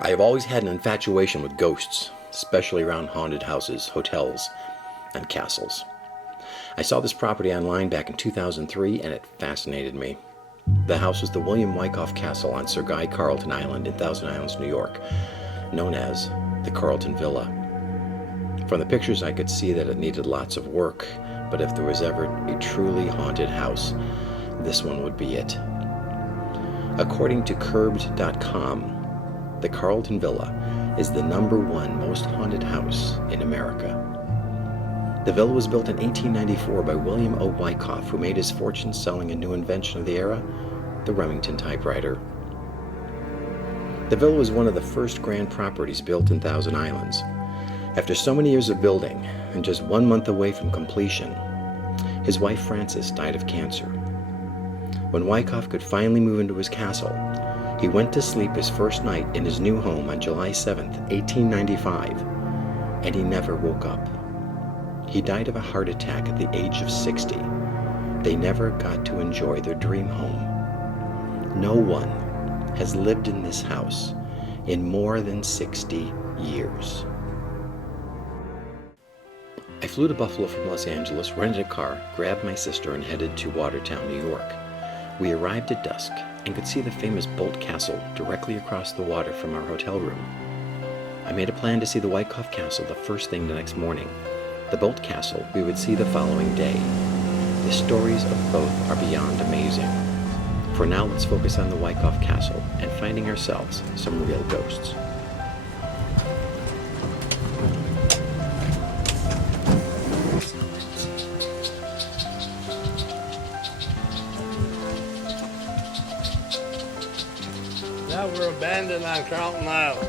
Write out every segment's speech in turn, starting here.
I have always had an infatuation with ghosts, especially around haunted houses, hotels, and castles. I saw this property online back in 2003 and it fascinated me. The house was the William Wyckoff Castle on Sir Guy Carleton Island in Thousand Islands, New York, known as the Carleton Villa. From the pictures I could see that it needed lots of work, but if there was ever a truly haunted house, this one would be it. According to Curbed.com, the Carleton Villa is the #1 most haunted house in America. The villa was built in 1894 by William O. Wyckoff, who made his fortune selling a new invention of the era, the Remington typewriter. The villa was one of the first grand properties built in Thousand Islands. After so many years of building, and just 1 month away from completion, his wife Frances died of cancer. When Wyckoff could finally move into his castle, he went to sleep his first night in his new home on July 7th, 1895, and he never woke up. He died of a heart attack at the age of 60. They never got to enjoy their dream home. No one has lived in this house in more than 60 years. I flew to Buffalo from Los Angeles, rented a car, grabbed my sister, and headed to Watertown, New York. We arrived at dusk and could see the famous Boldt Castle directly across the water from our hotel room. I made a plan to see the Wyckoff Castle the first thing the next morning. The Boldt Castle we would see the following day. The stories of both are beyond amazing. For now, let's focus on the Wyckoff Castle and finding ourselves some real ghosts. Now we're abandoned on Carleton Island.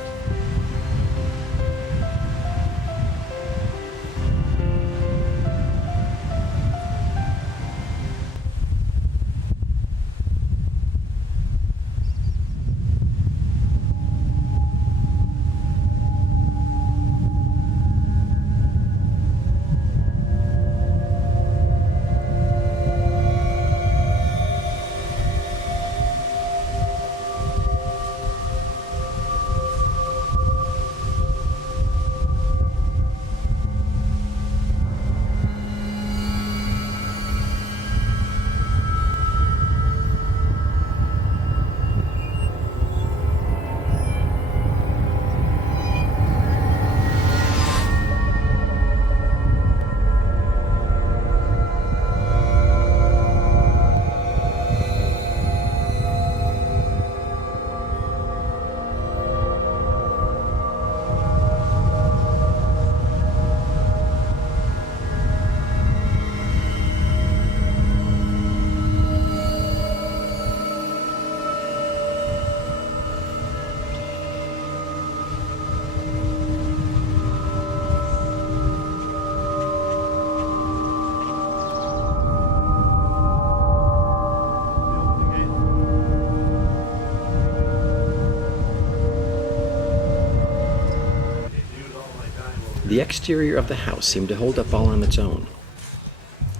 The exterior of the house seemed to hold up all on its own.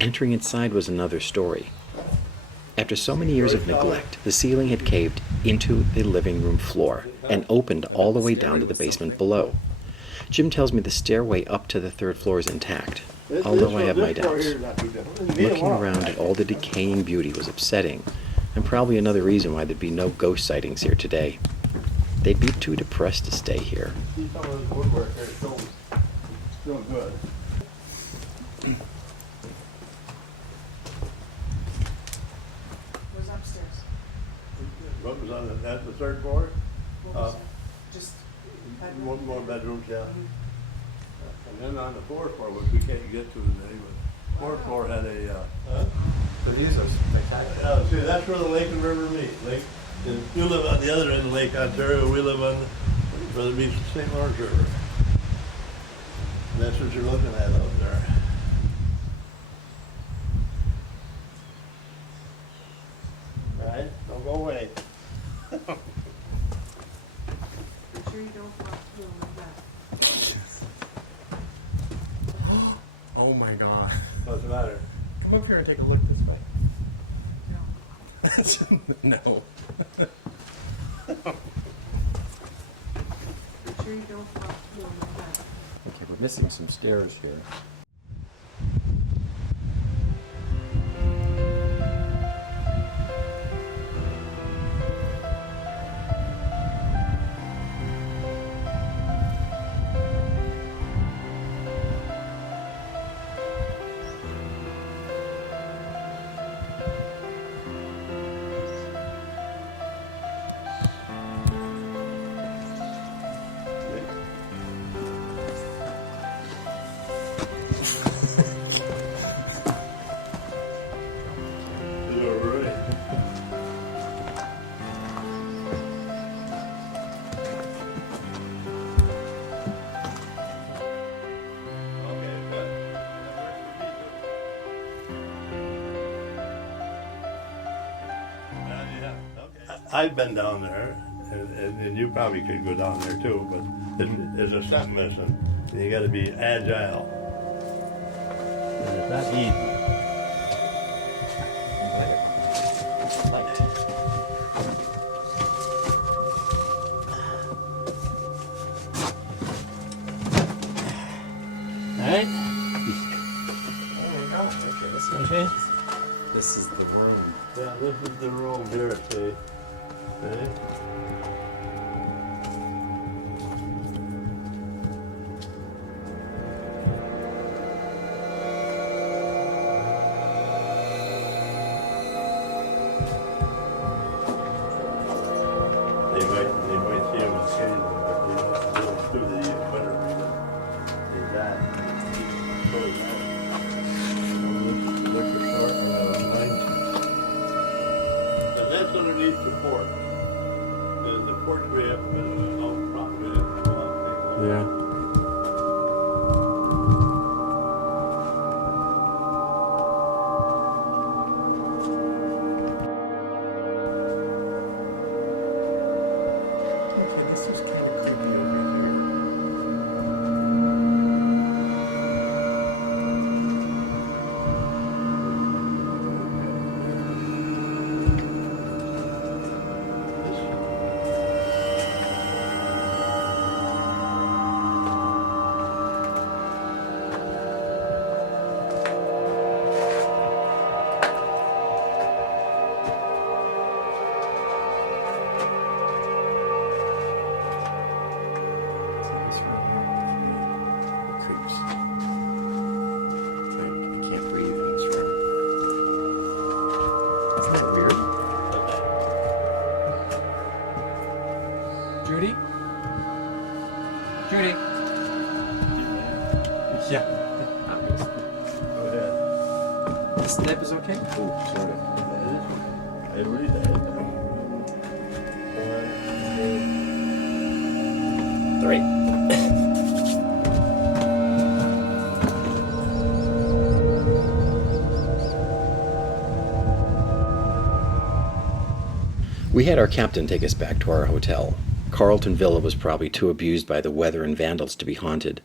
Entering inside was another story. After so many years of neglect, the ceiling had caved into the living room floor and opened all the way down to the basement below. Jim tells me the stairway up to the 3rd floor is intact, although I have my doubts. Looking around at all the decaying beauty was upsetting, and probably another reason why there'd be no ghost sightings here today. They'd be too depressed to stay here. See some of this woodwork there, it's still good. Where's upstairs? What was on the 3rd floor? What was it? Just bedroom? One more bedrooms, yeah. And then on the 4th floor, which we can't get to today, but 4th floor had a, But these are spectacular. see, that's where the lake and river meet. You live on the other end of Lake Ontario, we live on where it meets the St. Lawrence River. And that's what you're looking at out there. Right, don't go away. Make sure you don't walk through them like that. Oh my god. What's the matter? Come up here and take a look this way. No. No. sure you don't walk through them like that. Okay, we're missing some stairs here. I've been down there, and you probably could go down there too, but there's a step missing, and you gotta be agile. And it's not easy. Alright? Okay? This is the room. Yeah, this is the room here, see? See? They might see him occasionally, but they don't do the winter reason. They're that. Closed out. Liquor store, and that's underneath the porch. The porch we have, out front, we have to go out and take a look. Yeah. Okay, this was kind of creepy over here. This room creeps. I can't breathe in this room. Isn't that weird? Judy? Judy? Yeah. Go ahead. The step is okay? Oh, sorry. I read that. 3. We had our captain take us back to our hotel. Carlton Villa was probably too abused by the weather and vandals to be haunted.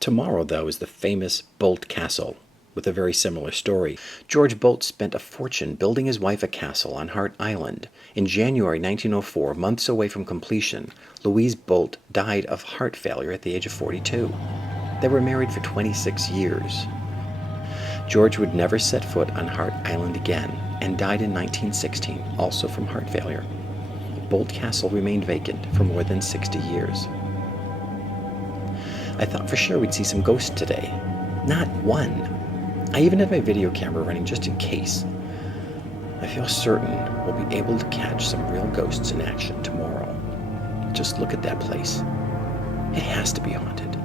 Tomorrow, though, is the famous Bolt Castle, with a very similar story. George Bolt spent a fortune building his wife a castle on Hart Island. In January 1904, months away from completion, Louise Bolt died of heart failure at the age of 42. They were married for 26 years. George would never set foot on Hart Island again and died in 1916, also from heart failure. Bolt Castle remained vacant for more than 60 years. I thought for sure we'd see some ghosts today. Not one. I even had my video camera running just in case. I feel certain we'll be able to catch some real ghosts in action tomorrow. Just look at that place. It has to be haunted.